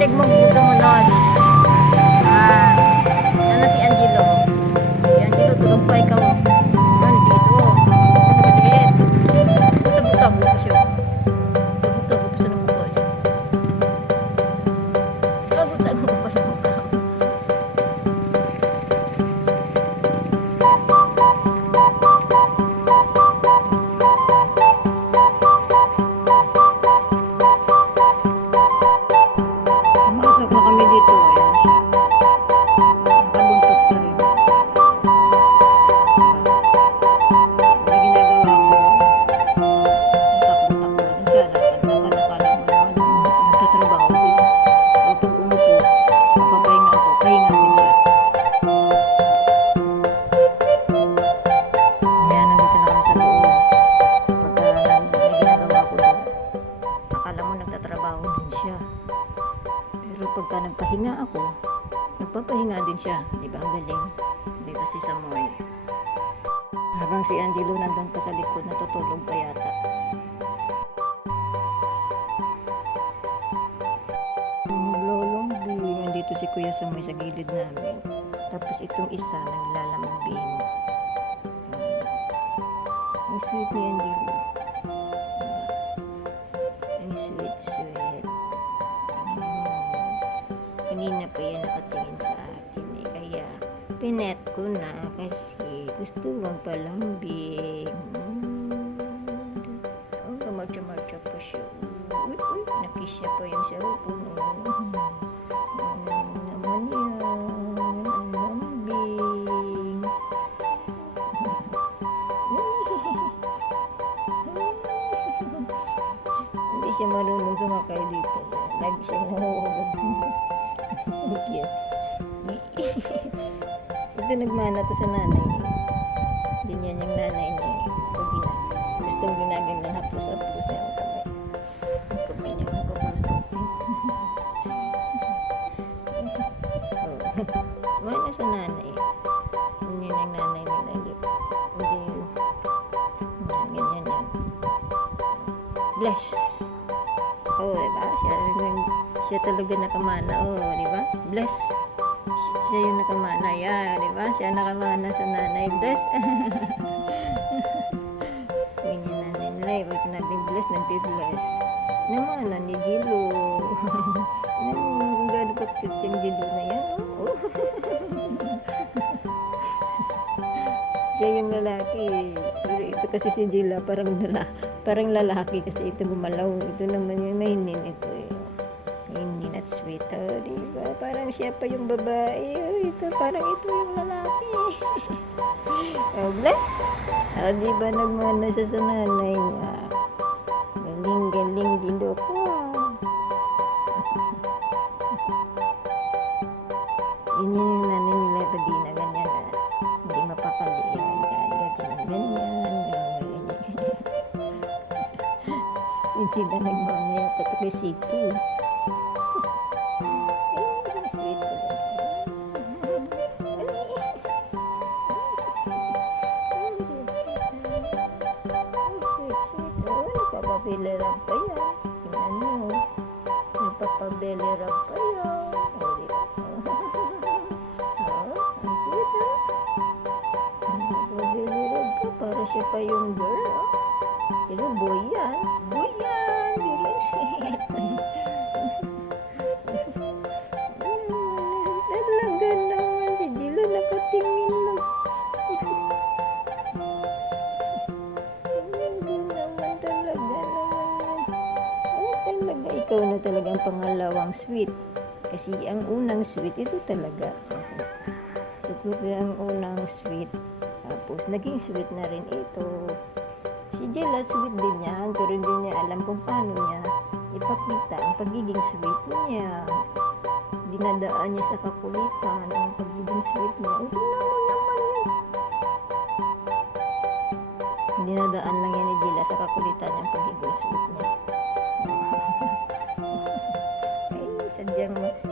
hilig mong sumunod. Ah, ano si Angelo? Si Angelo, tulog pa ikaw. Nandito. Maliit. Butag-butag mo pa siya. Butag-butag mo pa siya ng mukha niya. Butag mo pa ng mukha. Pumasok na kami dito. Ayan siya. Nakabuntot pa rin. May ginagawa ko. Takbo-takbo din siya. Nakala mo naman. Nagtatrabaho din. So, pag umupo, papapahinga ako. Pahinga din siya. Ayan, nandito na kami sa loob. Pagka may ginagawa ko doon, akala mo nagtatrabaho din siya. Pero pagka nagpahinga ako, nagpapahinga din siya. Di ba ang galing? Dito si Samoy. Habang si Angelo nandun pa sa likod, natutulog pa yata. Naglolombi. Nandito si Kuya Samoy sa gilid namin. Tapos itong isa, naglalambing. Ang sweet ni Angelo. Ang sweet, sweet. Kanina pa yan nakatingin sa akin eh. Kaya pinet ko na kasi gusto mong palambing. Oh, kamarcha-marcha pa siya. Uy, uy, nakiss niya pa yung cellphone. Naman yan. Ang lambing. Hindi siya marunong sumakay dito. Lagi siya nahuhulog. Cute. Ito nagmana to sa nanay. Ganyan yung nanay niya. Gustong ginagalan haplos-haplos na yung kamay. Ang kamay niya nakaplos. Mana sa nanay. Hindi yung nanay nila. Hindi yun. Ganyan yan. Bless. Oh, diba? Siya talaga nakamana. Oh, diba? Bless. Siya yung nakamana. Yeah, diba? Siya nakamana sa nanay. Bless. Ganyan nanay nila. Pag sinabing bless, nagbe-bless. Namana ni Jilo. Kung gano'n pa cute yung Jilo na yan. Oh. Siya yung lalaki. Pero ito kasi si Jila parang lalaki kasi ito gumalaw. Ito naman yung mahinin ito eh. Mahinin at sweet. Oh, diba? Parang siya pa yung babae. Oh, ito, parang ito yung lalaki. Oh, bless. Oh, diba nagmana siya sa nanay niya. Galing-galing Jilo ko. Yun yung nanay nila pag di na ganyan na hindi mapapaliin. Ganyan. Sila nagmamaya pato kay Sito. Sweet talaga. Sweet. Oh, nagpapabilirap pa yan. Tingnan nyo. Nagpapabilirap pa yan. Oh, diba? Oh, ang sweet ha. Nagpapabilirap pa. Para siya pa yung girl. Oh. Pero boy yan. Boy yan. Very sweet. Talaga naman. Si Jilo nakatingin lang. Talaga naman. Oh, talaga. Ikaw na talagang pangalawang sweet. Kasi ang unang sweet, ito talaga. Ito ang unang sweet. Tapos, naging sweet na rin ito. Si Jella, sweet din yan, pero hindi niya alam kung paano niya ipakita ang pagiging sweet niya. Dinadaan niya sa kakulitan ang pagiging sweet niya. O, tingnan mo naman yan. Dinadaan lang yan ni Jella sa kakulitan ang pagiging sweet niya. Ay,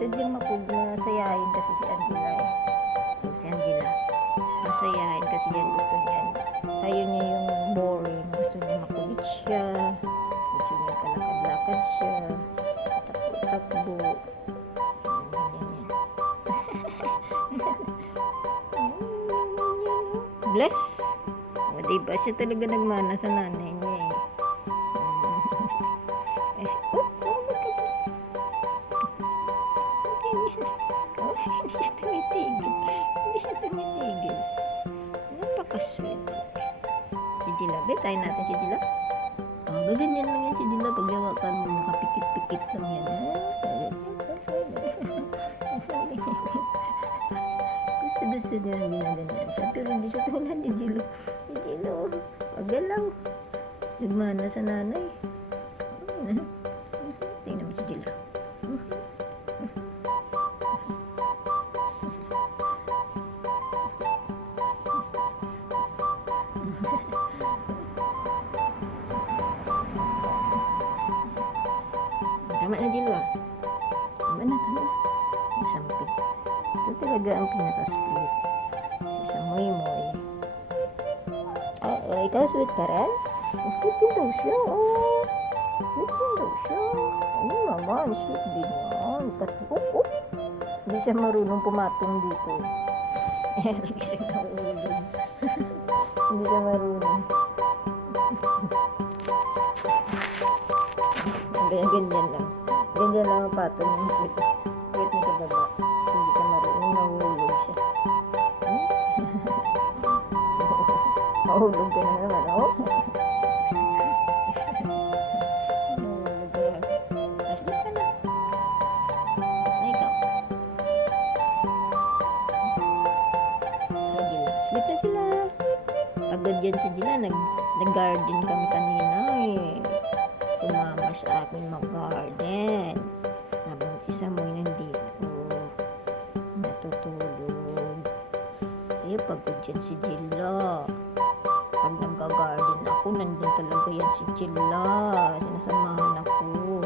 sadyang masayahin kasi si Angela eh. Si Angela. Masayahin kasi yan, gusto niya. Ayaw niya yung boring. Gusto niya makulit siya. Gusto niya palakad-lakad siya. Takbo-takbo. seamless. O, diba? Siya talaga nagmana sa nanay niya eh. Oh, oh, hindi siya tumitigil. Hindi siya tumitigil. Napaka-sweet. Si Jila, tayo natin si Jila. Oh, ganyan lang yan si Jila. Pag yawakan mo, nakapikit-pikit lang yan. Gusto niya na ginaganyan siya. Pero hindi siya tulad ni Jilo. Si Jilo, magalaw. Nagmana sa nanay. Tingnan mo si Jilo. Tama na, Jilo ah. Tama na. Isampig. Ito talaga ang pinaka-sweet. Si Samoy-moy. Ikaw sweet ka rin? Sweet din daw siya. Oh. Sweet din daw siya. Ano naman, sweet din yan. Oh. Hindi siya marunong pumatong dito. Lagi siya nahulog. Hindi siya marunong. Ganyan lang. Ganyan lang ang patong yung sweet na sa baba. Hindi siya marunong, nahulog siya. Nahulog ka na naman, oh. Nahulog ka. Asli ka na. Ikaw. Sleep na sila. Pagod yan si Jila. Nag-garden kami kanina eh. Sumama sa akin mag-garden. Habang si Samoy nandito. Natutulog. Eh, pagod yan si Jila. Pag nag-garden ako, nandun talaga yan si Jila. Sinasamahan ako.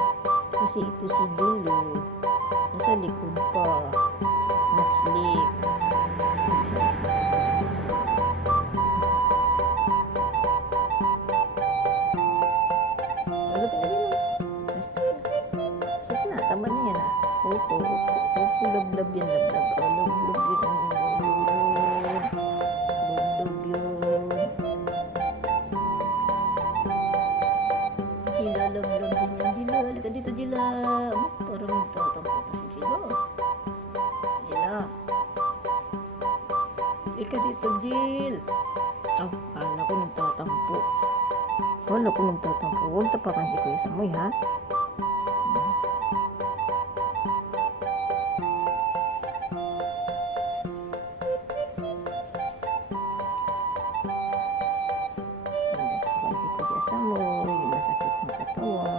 Kasi ito si Jilo. Nasa likod pa. Na-sleep. Tulog ka na Jilo. Sleep na. Tama na yan ah. Opo. Lab-lab yan. Lab-lab. Lab-lab yun. Jila, love din yan. Jila, halika dito, Jila. Parang nagtatampo pa si Jila. Jila. Halika dito, Jil. Oh, kala ko nagtatampo. Huwag tapakan si Kuya Samoy, ha? Tapakan si Kuya Samoy. Masakit ang katawan.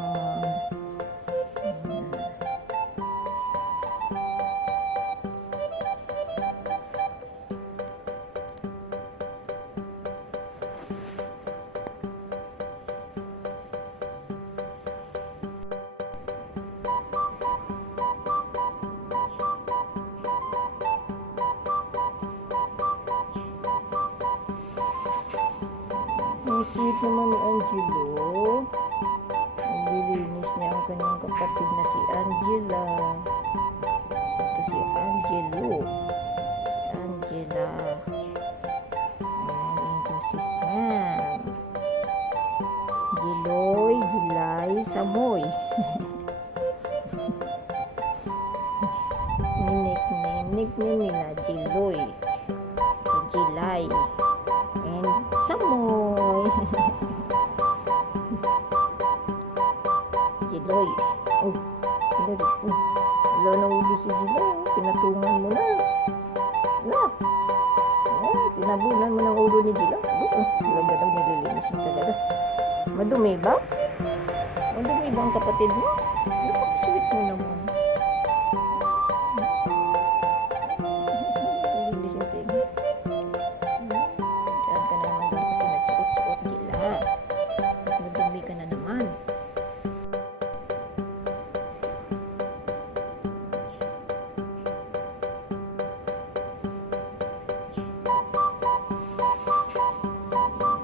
Ang sweet naman ni Angelo. Naglilinis niya ang kanyang kapatid na si Angela. Ito si Angelo. Si Angela. Ayan, ito si Sam. Jiloy, Jilay, Samoy. Nickname nila Jiloy. Jilay. And Samoy. Jiloy. Oh, Jiloy. Oh, wala na ulo si Jiloy. Pinatungan mo na. Wala. Tinabunan mo ng ulo ni Jiloy. Talaga daw nililinis mo talaga. Madumi ba? Madumi ba ang kapatid mo? Napaka-sweet mo naman.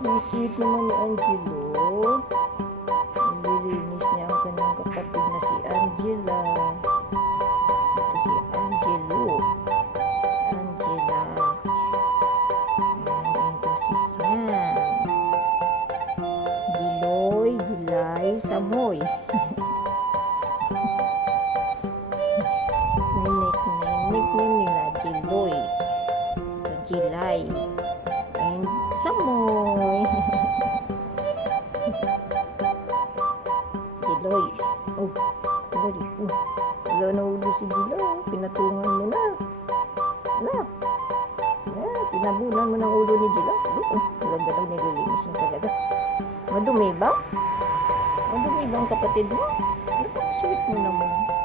Ang sweet naman ni Angelo. Nililinis niya ang kanyang kapatid na si Angela. Ito si Angelo. Si Angela. Ayan, ito si Nickname nila Jiloy. O Jilay. And Samoy. Jiloy. Oh, Jiloy. Oh, wala na ulo si Jiloy. Pinatungan mo na. Wala. Pinabunan mo ng ulo ni Jiloy. Oh, talaga daw nililinis mo talaga. Madumi ba? Madumi ba ang kapatid mo? Sweet mo naman.